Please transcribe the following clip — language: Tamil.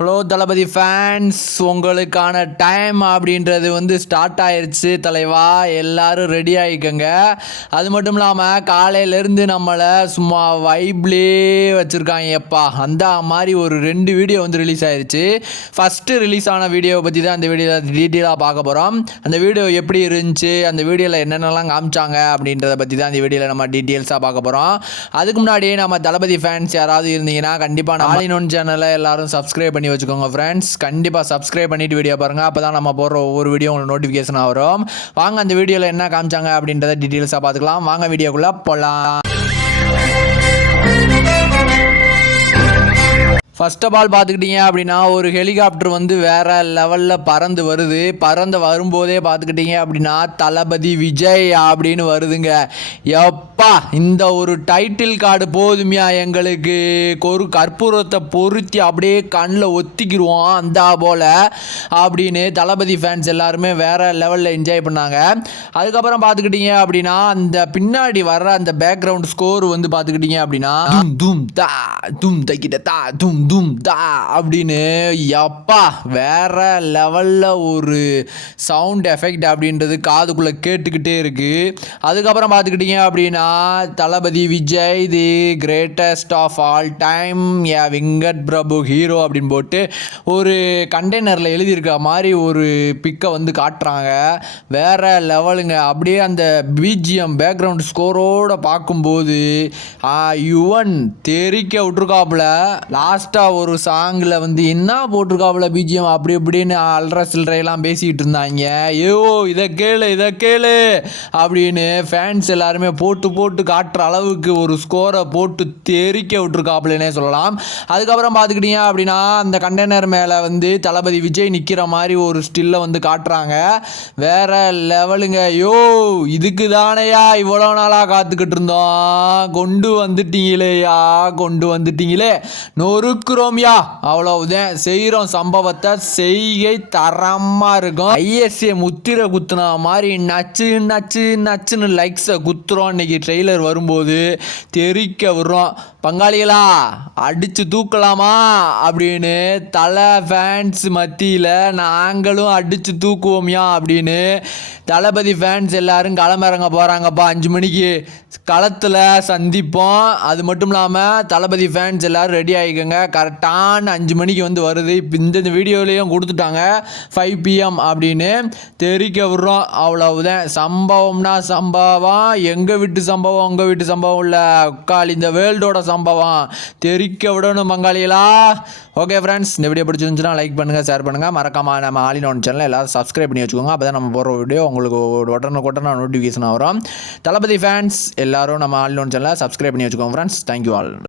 ஹலோ தளபதி ஃபேன்ஸ் உங்களுக்கான டைம் அப்படின்றது வந்து ஸ்டார்ட் ஆயிருச்சு தலைவா. எல்லாரும் ரெடி ஆகிக்கோங்க அது மட்டும் இல்லாமல் காலையிலேருந்து நம்மளை சும்மா வைப்லேயே வச்சுருக்காங்க எப்பா அந்த மாதிரி ஒரு ரெண்டு வீடியோ வந்து ரிலீஸ் ஆயிருச்சு. ஃபஸ்ட்டு ரிலீஸ் ஆன வீடியோவை பற்றி தான் அந்த வீடியோவில் டீட்டெயிலாக பார்க்க போகிறோம் அந்த வீடியோ எப்படி இருந்துச்சு? அந்த வீடியோவில் என்னென்னலாம் காமிச்சாங்க அப்படின்றத பற்றி தான் இந்த வீடியோவில் நம்ம டீட்டெயில்ஸாக பார்க்க போகிறோம் அதுக்கு முன்னாடி நம்ம தளபதி ஃபேன்ஸ் யாராவது இருந்தீங்கன்னா கண்டிப்பாக நாளினோன் சேனலை எல்லாரும் சப்ஸ்கிரைப் பண்ணி வச்சுக்கோங்க ஃப்ரெண்ட்ஸ் கண்டிப்பாக சப்ஸ்கிரைப் பண்ணிட்டு வீடியோ பாருங்கள் அப்போ தான் நம்ம போடுற ஒவ்வொரு வீடியோ உங்களுக்கு நோட்டிஃபிகேஷன் வரும் வாங்க அந்த வீடியோவில் என்ன காமிச்சாங்க அப்படின்றத டீட்டெயில்ஸாக பார்த்துக்கலாம். வாங்க வீடியோக்குள்ளே போகலாம் ஃபர்ஸ்ட் ஆஃப் ஆல் பார்த்துக்கிட்டீங்க அப்படின்னா ஒரு ஹெலிகாப்டர் வந்து வேறு லெவலில் பறந்து வருது. பறந்து வரும்போதே பார்த்துக்கிட்டீங்க அப்படின்னா தளபதி விஜய் அப்படின்னு வருதுங்க. அப்பா இந்த ஒரு டைட்டில் கார்டு போதுமையா எங்களுக்கு. ஒரு கற்பூரத்தை பொருத்தி அப்படியே கண்ணில் ஒத்திக்கிடுவோம் அந்த போல். அப்படின்னு தளபதி ஃபேன்ஸ் எல்லாருமே வேற லெவலில் என்ஜாய் பண்ணாங்க. அதுக்கப்புறம் பார்த்துக்கிட்டீங்க அப்படின்னா அந்த பின்னாடி வர்ற அந்த பேக்ரவுண்ட் ஸ்கோர் வந்து பார்த்துக்கிட்டீங்க அப்படின்னா தும் தும் தா தும் தக்கிட்ட தா தும் தும் தா அப்படின்னு எப்பா வேற லெவலில் ஒரு சவுண்ட் எஃபெக்ட் அப்படின்றது காதுக்குள்ளே கேட்டுக்கிட்டே இருக்குது அதுக்கப்புறம் பார்த்துக்கிட்டீங்க அப்படின்னா Thalapathy Vijay the greatest of all time A Venkat Prabhu hero அப்படின்னு போட்டு ஒரு கண்டெய்னரில் எழுதியிருக்க மாதிரி ஒரு பிக்கை வந்து காட்டுறாங்க. வேறு லெவலுங்க அப்படியே அந்த பிஜிஎம் பேக்ரவுண்ட் ஸ்கோரோடு பார்க்கும்போது யுவன் தெரிக்க விட்ருக்காப்புல லாஸ்ட்டாக ஒரு சாங்கில் வந்து என்ன போட்டிருக்காப்புல பிஜிஎம் அப்படி இப்படின்னு அல்ற சில்லறையெல்லாம் பேசிக்கிட்டு இருந்தாங்க. ஐயோ இதை கேளு இதை கேளு அப்படின்னு ஃபேன்ஸ் எல்லாருமே போட்டு போட்டு காட்டுற அளவுக்கு ஒரு ஸ்கோரை போட்டு தெரிக்க விட்ருக்காப்புலனே சொல்லலாம். அதுக்கப்புறம் பார்த்துக்கிட்டீங்க அப்படின்னா அந்த கண்டெய்னர் மேலே வந்து தளபதி விஜய் நிற்கிற மாதிரி ஒரு ஸ்டில்லை வந்து காட்டுறாங்க. வேற லெவலுங்க யோ இதுக்கு தானையா இவ்வளோ நாளாக காத்துக்கிட்டு இருந்தோம். கொண்டு வந்துட்டீங்களேயா? கொண்டு வந்துட்டீங்களே. நொறுக்குறோம்யா அவ்வளவுதான். செய்கிறோம் சம்பவத்தை. செய்கை தரமாக இருக்கும். ஐஎஸ்ஏ முத்திரை குத்துனா மாதிரி நச்சு நச்சு நச்சுன்னு லைக்ஸை குத்துறோம் இன்னைக்கு ட்ரெய்லர் வரும்போது தெரிக்க விடுறோம். பங்காளிகளா அடித்து தூக்கலாமா? அப்படின்னு தலை ஃபேன்ஸ் மத்தியில் நாங்களும் அடித்து தூக்குவோம்யா அப்படின்னு தளபதி ஃபேன்ஸ் எல்லாரும் களமிறங்க போகிறாங்கப்பா அஞ்சு மணிக்கு களத்தில் சந்திப்போம். அது மட்டும் இல்லாமல் தளபதி ஃபேன்ஸ் எல்லோரும் ரெடி ஆகிக்கோங்க கரெக்டான அஞ்சு மணிக்கு வந்து வருது. இப்போ இந்த வீடியோலேயும் கொடுத்துட்டாங்க. ஃபைவ் பிஎம் அப்படின்னு தெரிக்க விடுறோம். அவ்வளவுதான். சம்பவம்னா சம்பவம். எங்கள் வீட்டு சம்பவம் உங்கள் வீட்டு சம்பவம் இல்லை? உக்கால் இந்த வேர்ல்டோட சம்பவம். தெரிக்க விடணும் பங்காளிகளா? ஓகே ஃப்ரெண்ட்ஸ் இந்த வீடியோ பிடிச்சிருந்துச்சுன்னா லைக் பண்ணுங்கள் ஷேர் பண்ணுங்கள் மறக்காமல் நம்ம ஆலினோன் சேனல் எல்லாரும் சப்ஸ்கிரைப் பண்ணி வச்சுக்கோங்க. அப்போ தான் நம்ம போகிற வீடியோ உங்களுக்கு உடனுக்குடனே நோட்டிஃபிகேஷன் வரும். தளபதி ஃபேன்ஸ் எல்லாரும் நம்ம ஆலினோன் சேனலை சப்ஸ்கிரைப் பண்ணி வச்சுக்கோங்க ஃப்ரெண்ட்ஸ் தேங்க்யூ ஆல்